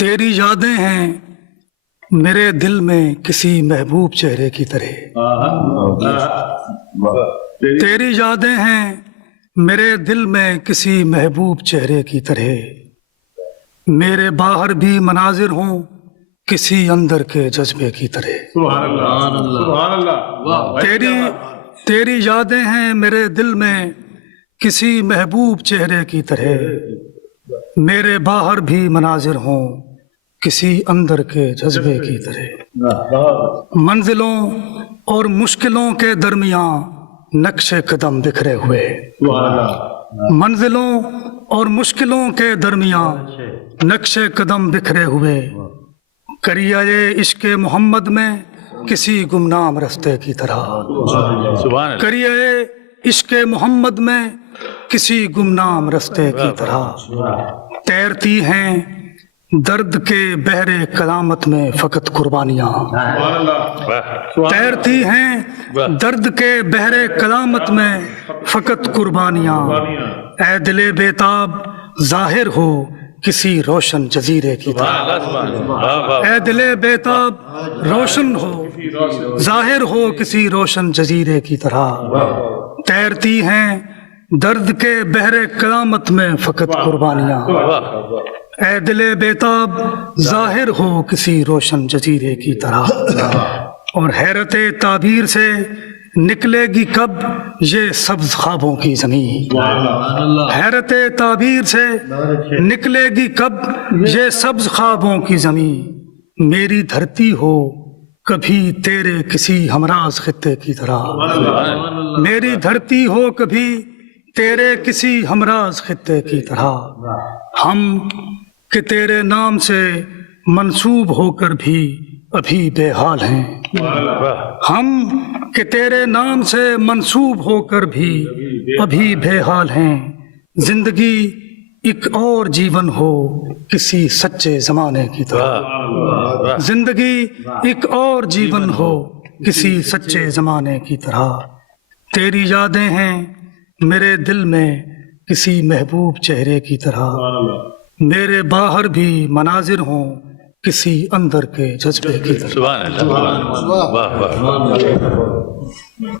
تیری یادیں ہیں میرے دل میں کسی محبوب چہرے کی طرح، تیری یادیں ہیں میرے دل میں کسی محبوب چہرے کی طرح، میرے باہر بھی مناظر ہوں کسی اندر کے جذبے کی طرح۔ سبحان اللہ۔ تیری یادیں ہیں میرے دل میں کسی محبوب چہرے کی طرح، میرے باہر بھی مناظر ہوں کسی اندر کے جذبے کی طرح۔ منزلوں اور مشکلوں کے درمیان نقش قدم بکھرے ہوئے، منزلوں اور مشکلوں کے درمیان نقش قدم بکھرے ہوئے، کریائے عشق محمد میں کسی گمنام رستے کی طرح، کریائے عشق محمد میں کسی گمنام رستے کی طرح۔ تیرتی ہیں درد کے بحر قیامت میں فقط قربانیاں، تیرتی ہیں درد کے بحر قیامت میں فقط قربانیاں، اے دل بیتاب ظاہر ہو کسی روشن جزیرے کی طرح، اے دل بیتاب روشن ہو ظاہر ہو کسی روشن جزیرے کی طرح۔ تیرتی ہیں درد کے بحر قیامت میں فقط قربانیاں، اے دل بیتاب ظاہر ہو کسی روشن جزیرے کی طرح۔ اور حیرت تعبیر سے نکلے گی کب یہ سبز خوابوں کی زمین، حیرت تعبیر سے نکلے گی کب یہ سبز خوابوں کی زمین، میری دھرتی ہو کبھی تیرے کسی ہمراز خطے کی طرح، میری دھرتی ہو کبھی تیرے کسی ہمراز خطے کی طرح۔ ہم کہ تیرے نام سے منسوب ہو کر بھی ابھی بے حال ہیں، ہم کہ تیرے نام سے منسوب ہو کر بھی ابھی بے حال ہیں، زندگی ایک اور جیون ہو کسی سچے زمانے کی طرح، زندگی ایک اور جیون ہو کسی سچے زمانے کی طرح۔ تیری یادیں ہیں میرے دل میں کسی محبوب چہرے کی طرح، میرے باہر بھی مناظر ہوں کسی اندر کے جذبے کی طرح۔ سبحان اللہ۔ واہ واہ۔